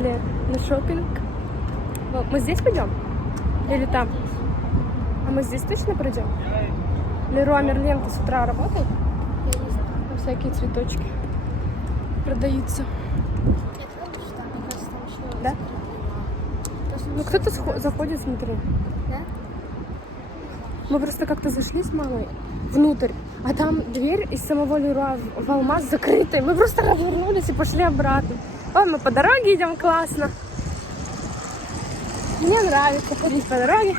решили на шопинг. Мы здесь пойдем? Или там? А мы здесь точно пройдем? Леруа Мерлен с утра работает? Всякие цветочки продаются. Да? Ну кто-то заходит, смотри. Да? Мы просто как-то зашли с мамой внутрь, а там дверь из самого Леруа в Алмаз закрытая. Мы просто развернулись и пошли обратно. Ой, мы по дороге идем, классно. Мне нравится ходить по дороге.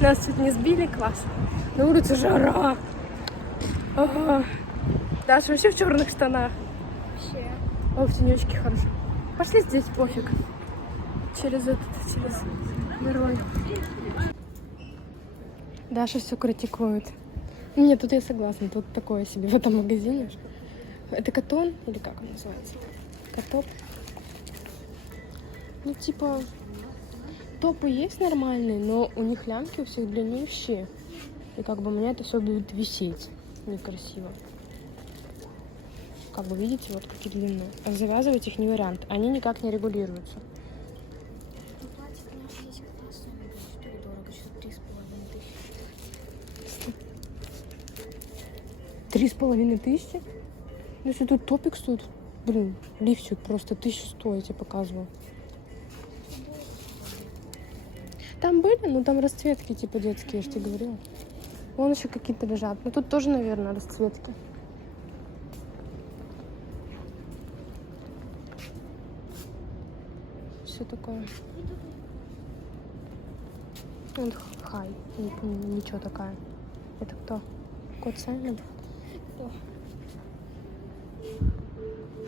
Нас чуть не сбили, классно. На улице жара. Ага. Даша вообще в черных штанах. Вообще. О, в тенечке хорошо. Пошли здесь, пофиг. Через Лерой. Даша все критикует. Нет, тут я согласна. Тут такое себе в этом магазине. Это Катон? Или как он называется? Катоп? Ну, типа, топы есть нормальные, но у них лямки у всех длиннющие. И как бы у меня это все будет висеть. Некрасиво. Как бы видите, вот какие длинные. А завязывать их не вариант. Они никак не регулируются. Ну, платье, конечно, здесь классное, но стоит дорого, что-то 3500. 3500? Ну, если тут топик стоит, блин, лифчик просто 1100, я тебе показываю. Там были, но там расцветки типа детские, я же тебе говорила. Вон еще какие-то лежат. Но тут тоже, наверное, расцветки. Все такое. Вот хай. Ничего такая. Это кто? Кот Саймон? Кто?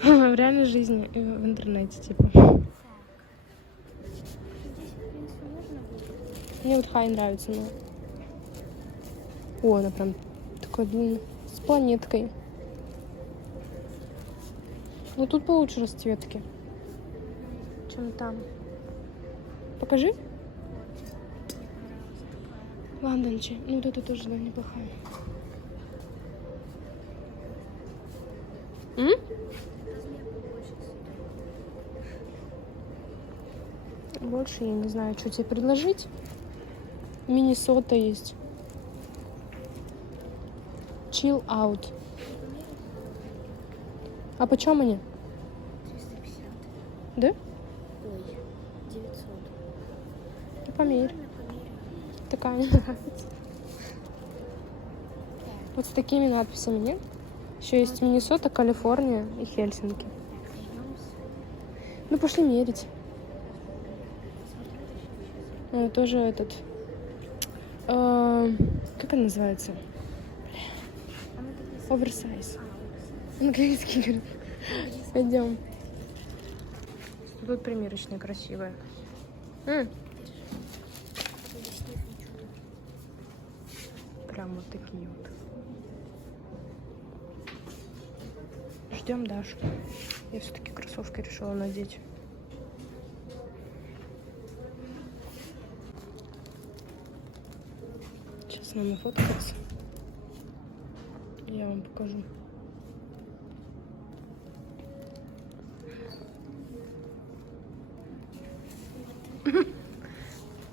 В реальной жизни и в интернете, типа. Здесь, в принципе, можно будет. Мне вот хай нравится, но... О, она прям такая длинная. С планеткой. Ну тут получше расцветки, чем там. Покажи. Лондончи. Ну вот это тоже, да, неплохая. Размер побольше. Больше я не знаю, что тебе предложить. Миннесота есть. Chill out. А почем они? 350. Да? Ой, 900. Ну, померь. Наверное, померяю. Такая мне нравится. Вот с такими надписями, нет? Еще есть Миннесота, Калифорния и Хельсинки. Займемся. Ну, пошли мерить. Тоже этот... как он называется? А мы тут не Оверсайз. Английский говорит. Пойдем. Тут примерочная красивая. Прям вот такие вот. Ждем Дашу. Я все-таки кроссовки решила надеть. Сейчас нам фоткаться. Я вам покажу.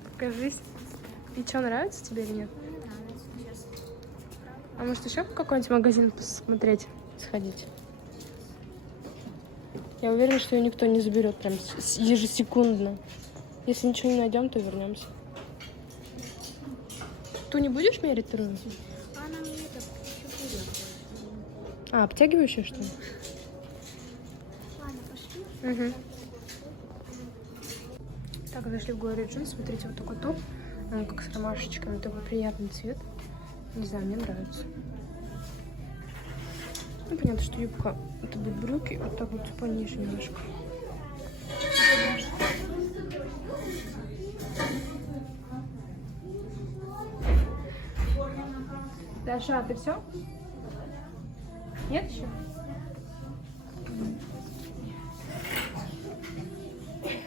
Покажись. И что, нравится тебе или нет? Мне нравится сейчас. А может еще в какой-нибудь магазин посмотреть, сходить? Я уверена, что ее никто не заберет прям ежесекундно. Если ничего не найдем, то вернемся. Ту не будешь мерить вторую? А она мне это еще будет. А, обтягивающая, что ли? Ладно, пошли. Угу. Так, зашли в Glory Jeans. Смотрите, вот такой топ. Он как с ромашечками. Такой приятный цвет. Не знаю, мне нравится. Ну, понятно, что юбка, это будут брюки, вот так вот пониже немножко. Даша, а ты все? Нет еще?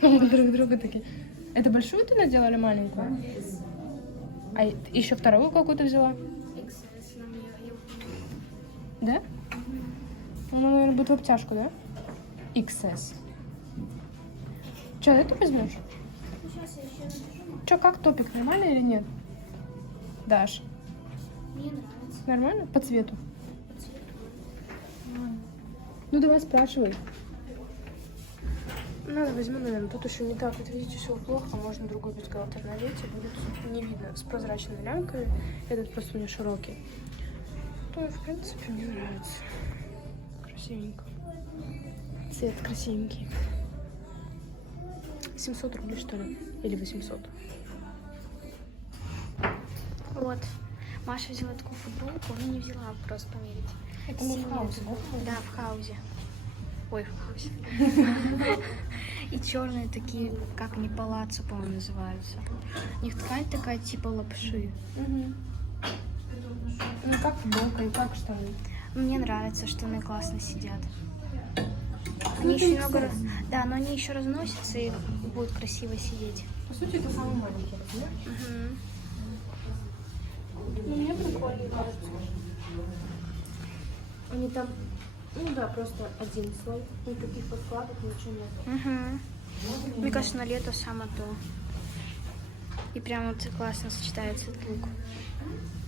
Мы друг друга такие. Это большую ты надела или маленькую? А еще вторую какую-то взяла? XS на мне. Да? Ну, наверное, будет в обтяжку, да? XS. Че, это возьмешь? Ну, сейчас я еще напишу. Че, как топик, нормально или нет? Даш, Мне нравится. нормально? По цвету? По цвету. Ну, давай спрашивай. Надо возьму, наверное, тут еще не так. Вот видите, все плохо, можно другой бюстгальтер надеть, и будет не видно, с прозрачными лямками. Этот просто у меня широкий. То, в принципе, мне нравится. Красивенько. Цвет красивенький. 700 рублей, что ли? Или 800? Вот. Маша взяла такую футболку, ну не взяла, просто померить. Это мы в хаусе, да? Да, в хаузе. Ой, в хаусе. И черные такие, как они, палаццо, по-моему, называются. У них ткань такая, типа лапши. Угу. Ну, как футболка и как штаны? Мне нравится, что они классно сидят. Они еще немного... Да, но они еще разносятся и будут красиво сидеть. По сути, это самый маленький размер. Угу. Ну, мне прикольно кажется. Они там, ну да, просто один слой. Никаких подкладок, ничего нет. Угу. Мне кажется, на лето самое то. И прям вот классно сочетается этот лук.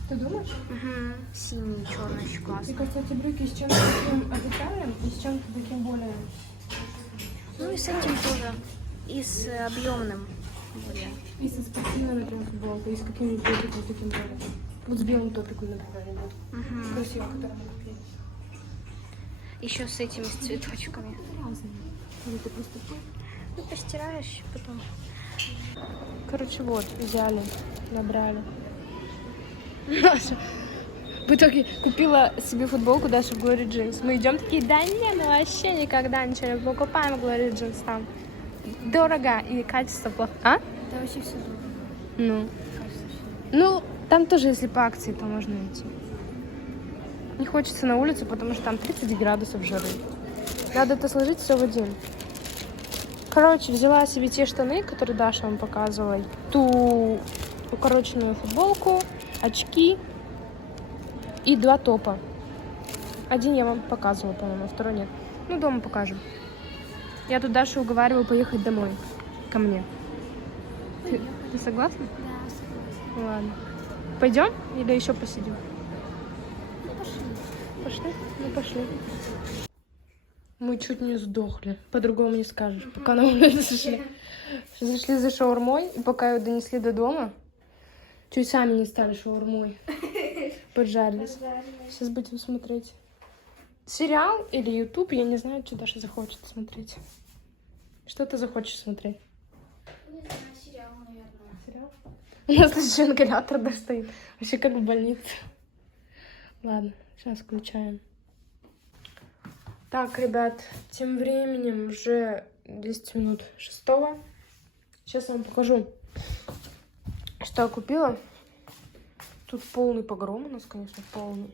Ты думаешь? Угу. Синий и черный еще Мне классно. кажется, эти брюки с чем-то таким официальным и с чем-то таким более... Ну и с этим тоже. И с объемным. более. И со спортивной, например, футболкой, и с каким-нибудь топиком таким более. Вот с белым топиком, например, идет. Угу. Красиво, который мы купили. Еще с этими с цветочками. Разные. Или ты просто... Ну, постираешь потом. Короче, вот, взяли, набрали. Наша в итоге купила себе футболку Даша в Glory Jeans. Мы идем такие, да не, мы вообще никогда ничего не покупаем в Glory Jeans там. Дорого и качество плохо. А? Да вообще все дорого. Ну. Кажется, всё. Ну, там тоже, если по акции, то можно идти. Не хочется на улицу, потому что там 30 градусов жары. Надо это сложить все в один. Короче, взяла себе те штаны, которые Даша вам показывала. Ту укороченную футболку, очки и 2 топа. Один я вам показывала, по-моему, а второй нет. Ну, дома покажем. Я тут Дашу уговариваю поехать домой. Ко мне. Ты согласна? Да, согласна. Ладно. Пойдем или еще посидим? Ну, пошли. Пошли? Ну, пошли. Мы чуть не сдохли. По-другому не скажешь. Пока на улицу зашли. Зашли за шаурмой, и пока ее донесли до дома, чуть сами не стали шаурмой. Поджарились. Сейчас будем смотреть сериал или YouTube. Я не знаю, что Даша захочет смотреть. Что ты захочешь смотреть? Не знаю, сериал, наверное. Сериал? У нас еще ингалятор даже стоит. Вообще как в больнице. Ладно, сейчас включаем. Так, ребят, тем временем уже 10 минут 6. Сейчас я вам покажу, что я купила. Тут полный погром у нас, конечно, полный.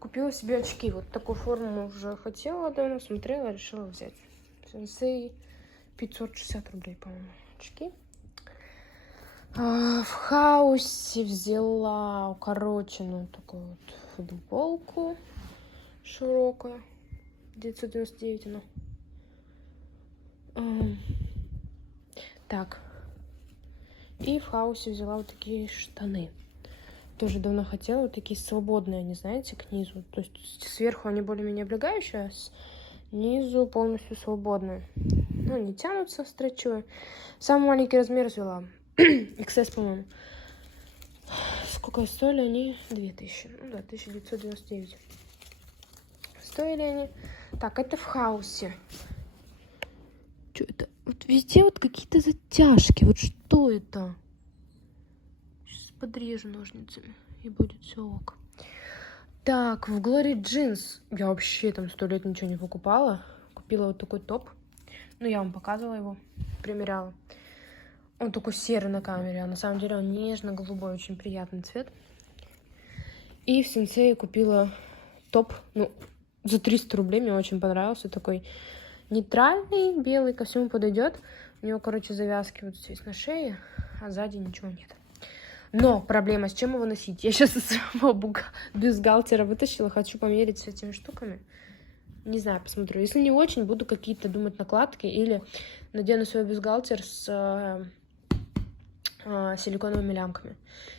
Купила себе очки. Вот такую форму уже хотела давно, смотрела, решила взять. Сенсей 560 рублей, по-моему, очки. В Хаусе взяла укороченную такую вот футболку широкую. 999 она. Так. И в Хаусе взяла вот такие штаны. Тоже давно хотела. Вот такие свободные, они, знаете, к низу. То есть сверху они более-менее облегающие, а снизу полностью свободные. Ну, не тянутся, строчевые. Самый маленький размер взяла. XS, по-моему. Сколько стоили они? 2000. Ну да, 1999. Стоили они. Так, это в Хаусе. Что это? Вот везде вот какие-то затяжки. Вот что это? Сейчас подрежу ножницами, и будет все ок. Так, в Glory Jeans. Я вообще там 100 лет ничего не покупала. Купила вот такой топ. Ну, я вам показывала его. Примеряла. Он такой серый на камере, а на самом деле он нежно-голубой, очень приятный цвет. И в Сенсее купила топ, ну, за 300 рублей, мне очень понравился. Такой нейтральный, белый, ко всему подойдет. У него, короче, завязки вот здесь на шее, а сзади ничего нет. Но проблема, с чем его носить? Я сейчас из своего бюстгальтера вытащила, хочу померить с этими штуками. Не знаю, посмотрю. Если не очень, буду какие-то думать накладки или надену свой бюстгальтер с силиконовыми лямками.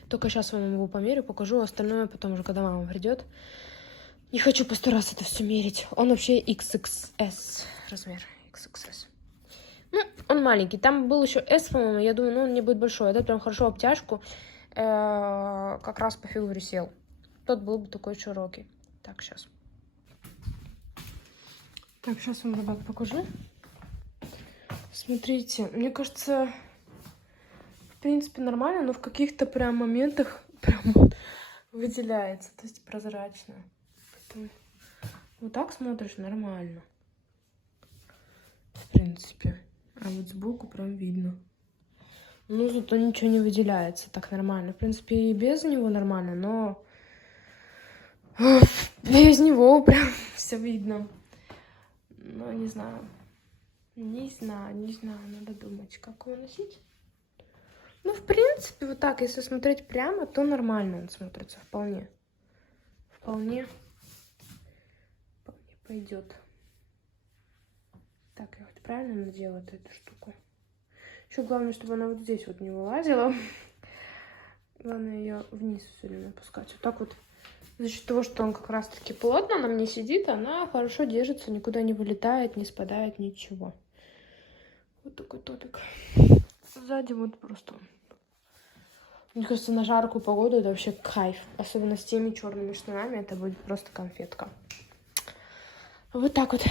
Только сейчас вам его померю, покажу, остальное потом уже, когда мама придет. Не хочу по 100 раз это все мерить. Он вообще XXS размер. XXS. Ну, он маленький. Там был еще S, по-моему. Я думаю, ну, он не будет большой. Этот прям хорошо обтяжку. Как раз по фигуре сел. Тот был бы такой широкий. Так, сейчас. Так, сейчас вам, ребят, покажу. Смотрите, мне кажется, в принципе, нормально, но в каких-то прям моментах прям вот выделяется. То есть прозрачно. Поэтому вот так смотришь нормально. В принципе. А вот сбоку прям видно. Ну, зато ничего не выделяется так нормально. В принципе, и без него нормально, но без него прям все видно. Ну, не знаю. Не знаю. Надо думать, как его носить. Ну, в принципе, вот так, если смотреть прямо, то нормально он смотрится. Вполне пойдет. Так, я хоть правильно надела эту штуку? Еще главное, чтобы она вот здесь вот не вылазила. Главное ее вниз все время опускать. Вот так вот. За счет того, что он как раз-таки плотно на мне сидит, она хорошо держится, никуда не вылетает, не спадает, ничего. Вот такой топик. Сзади вот просто. Мне кажется, на жаркую погоду это вообще кайф. Особенно с теми черными штанами это будет просто конфетка. Вот так вот.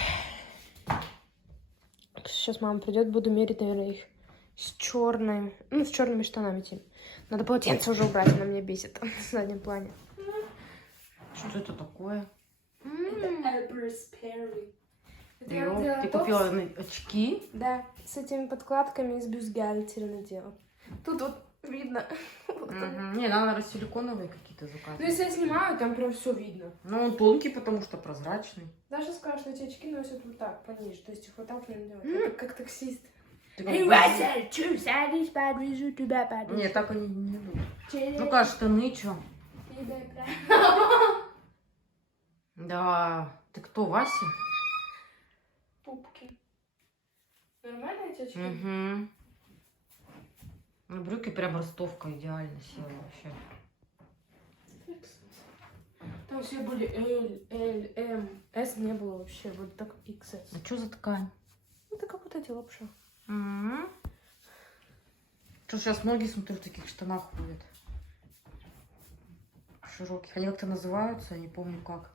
Сейчас мама придет, буду мерить, наверное, их с черными, с черными штанами теми. Надо полотенце уже убрать, она меня бесит на заднем плане. Что это такое? Это Эльбрус Перри. Ты купила очки? Да, с этими подкладками из бюстгальтера надела. Тут вот видно. Не, надо силиконовые какие-то Ну, заказывать. если я снимаю, там прям все видно. Ну, он тонкий, потому что прозрачный. Даша сказала, что эти очки носят вот так, пониже. То есть их вот так прям делать. Это как таксист. Ты как Hey, бы- Russell, two sides, bad reason to bad, bad Нет, так они не идут. reason. Ну-ка, штаны, чё? Тебе прям. Да. Ты кто, Вася? Пупки. Нормально эти очки? Угу. Ну, брюки прям ростовка идеально села вообще. Там все были L, M, S не было вообще. Вот так XS. А что за ткань? Это как вот эти лапша. Угу. Что сейчас многие, смотрю, в таких штанах ходят. Широких. Они как-то называются, я не помню как.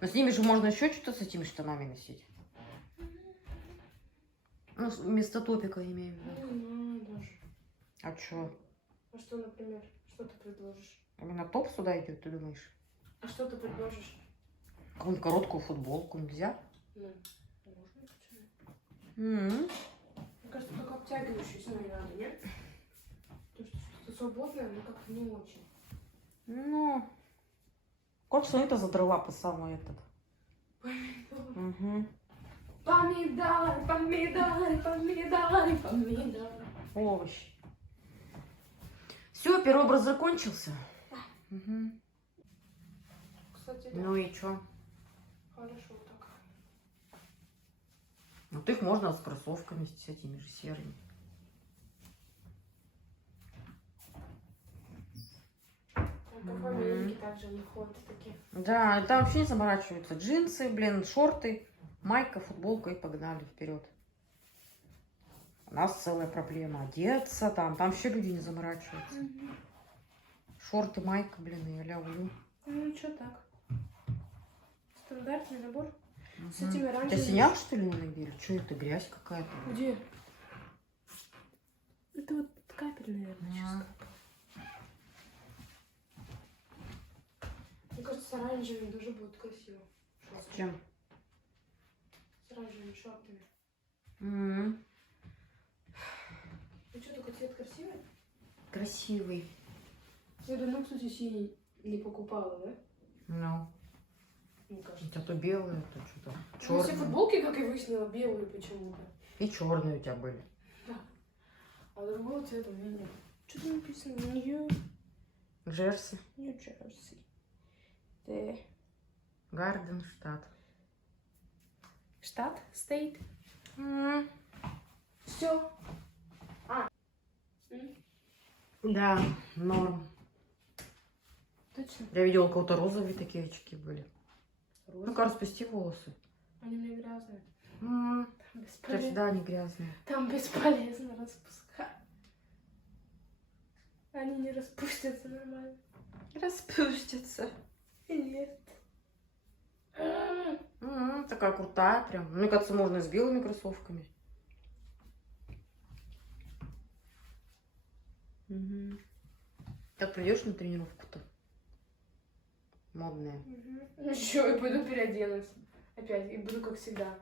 Но с ними же можно еще что-то с этими штанами носить. Ну, вместо топика имею в виду. Не знаю даже. А что? А что, например? Что ты предложишь? Именно топ сюда идет, ты думаешь? А что ты предложишь? Какую-нибудь короткую футболку нельзя? Ну, можно, почему? М. Мне кажется, только обтягивающуюся не надо, нет? То, что что-то свободное, но как-то не очень. Ну, кажется, это задрала по самой этот. Угу. Помидоры, помидоры, помидоры, помидоры. Овощи. Все, первый образ закончился. Угу. Кстати, да. Ну и что? Хорошо так. Вот их можно с кроссовками, с этими же серыми. Как в Америке также они ходят такие. Да, там вообще не заморачиваются. Джинсы, блин, шорты, майка, футболка и погнали вперед. У нас целая проблема. Одеться там вообще люди не заморачиваются. Шорты, майка, блин, и а-ля улю. Ну, что так? Стандартный набор. С Мгм. этими У тебя оранжевыми. синяк, что ли, на ноге? Что это, грязь какая-то? Где? Это вот капель, наверное, сейчас А. капала. Мне кажется, с оранжевыми тоже будет красиво. С чем? С оранжевыми шортами. М. Ну что, такой цвет красивый? Красивый. Я давно, кстати, синий не покупала, да? Ну, Мне у кажется. тебя то белые, то что-то Ну, все черные. футболки, как и выяснила, белые почему-то. И черные у тебя были. А другого цвета у меня нет. Что-то написано Джерси. Нью-Джерси. Да. Гарденштадт. Штат? Стейт? Все. Да, норм. Точно? Я видела, у кого-то розовые такие очки были. Роза? Ну-ка, распусти волосы. Они у меня грязные. М, Там у тебя бесполезно. всегда они грязные. Там бесполезно распускать. Они не распустятся нормально. Распустятся. Нет. Такая крутая прям. Мне кажется, можно и с белыми кроссовками. Мгм. Как придешь на тренировку-то? Модная. Еще и пойду переоденусь. Опять. И буду как всегда.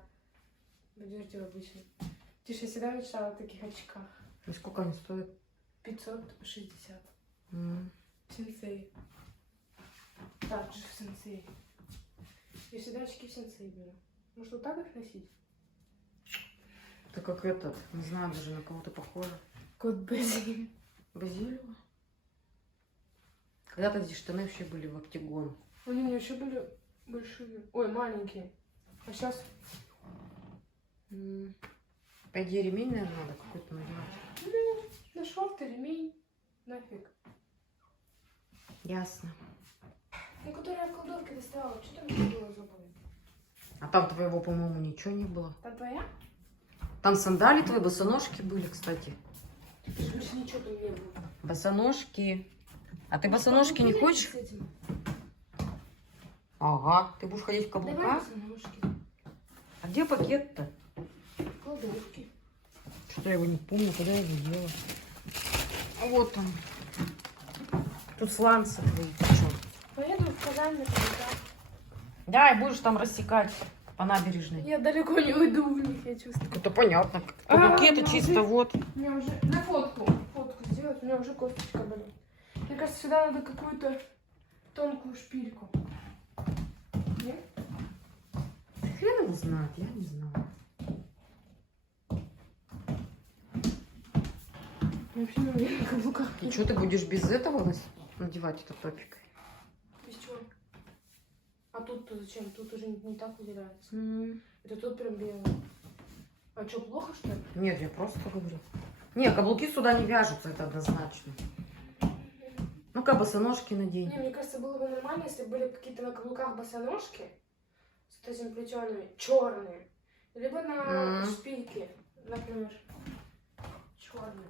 Подожди, обычно. Тише, я всегда мечтала о таких очках. И сколько они стоят? 560. М. Сенсей. Так же в сенсей. Я всегда очки в сенсей беру. Может, вот так их носить? Ты как этот, не знаю даже на кого ты похожа. Кот Базилио. Базилио? Когда-то эти штаны вообще были в октагон. Они у меня еще были большие. Ой, маленькие. А сейчас... По идее, ремень, наверное, надо какой-то надевать. На шорты, ремень. Нафиг. Ясно. Ну, который я в кладовке достала. Что там еще было забыла? А там твоего, по-моему, ничего не было. Там твоя? Там сандали твои, босоножки были, кстати. Больше ничего там не было. Босоножки. А ты босоножки не хочешь? С этим? Ага. Ты будешь ходить в Давай каблуках? босоножки. А где пакет-то? В кладовке. Что-то я его не помню, когда я его делала. А вот он. Тут сланцы твои. Ты чё? Поеду в Казань на каблуках. Да, и будешь там рассекать по набережной. Я далеко не уйду в них, я чувствую. Это понятно. Каблуки это ну, чисто вот. У меня уже... На фотку сделать, у меня уже косточка болит. Мне кажется, сюда надо какую-то тонкую шпильку. Нет? Хрен его знает, я не знаю. Я вообще не умею на каблуках. И что ты будешь без этого надевать этот топик? Без чего? А тут-то зачем? Тут уже не так выделяется. М. Это тут прям белый. А что, плохо, что ли? Нет, я просто говорю. Не, каблуки сюда не вяжутся, это однозначно. Ну-ка, босоножки надень. Не, мне кажется, было бы нормально, если были какие-то на каблуках босоножки с этими плетеными, черные. Либо на шпильке, например. Черные.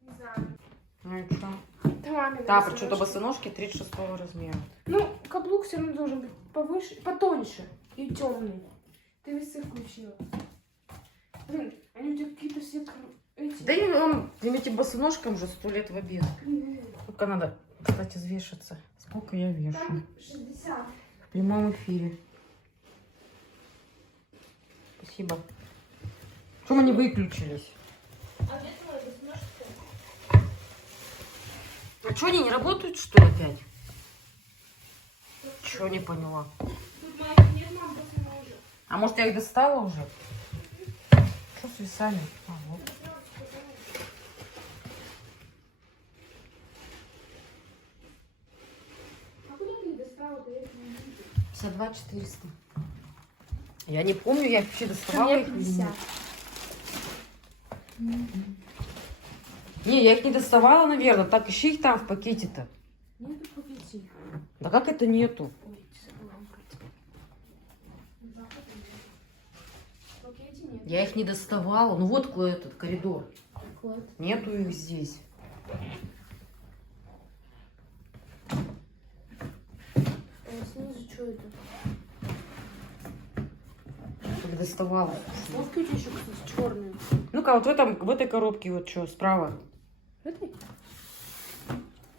Не знаю. Ну и что? Да, мамины Тапы, что-то босоножки. босоножки 36 размера. Ну, каблук все равно должен быть повыше, потоньше и темный. Ты весы включила. Блин, они у тебя какие-то все эти... Да и он этим босоножкам уже 100 лет в обед. Только надо, кстати, взвешиваться. Сколько я вешу? Там 60. В прямом эфире. Спасибо. Чем они выключились? А где твои босоножки? А что, они не работают, что ли, опять? Чего не поняла? Тут моих нет, мам, босоножек. А может, я их достала уже? Что с весами? А, вот. А куда ты их достала-то? Я их не вижу. 52 400. Я не помню, я вообще доставала их. или нет. Не, я их не доставала, наверное. Так, ищи их там в пакете-то. Нету в пакете. Да как это нету? Ой, забыла убрать. В пакете нет. Я их не доставала. Ну вот этот коридор. Вот. Нету их здесь. А снизу что это? Как доставала. Вот ключи еще, кстати, черные. Ну-ка, вот в этой коробке вот что, справа. В этой?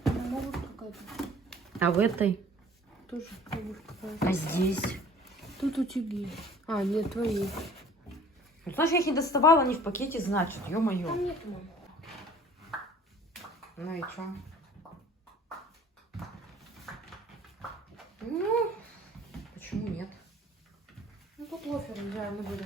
Там обувь какая-то. А в этой? Тоже обувь какая-то. А здесь? Тут утюги. А, нет, твои. Ну, значит, я их не доставала, они в пакете, значит, ё-моё. Там нет, мам. Ну и что? Ну, почему нет? Ну, тут лофер, да, мы будем.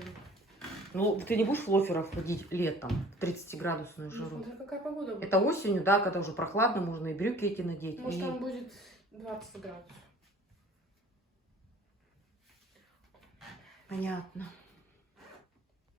Ну, ты не будешь в лоферах ходить летом в 30-градусную жару? Смотри, какая погода будет. Это осенью, да, когда уже прохладно, можно и брюки эти надеть. Может, и- там будет 20 градусов. Понятно.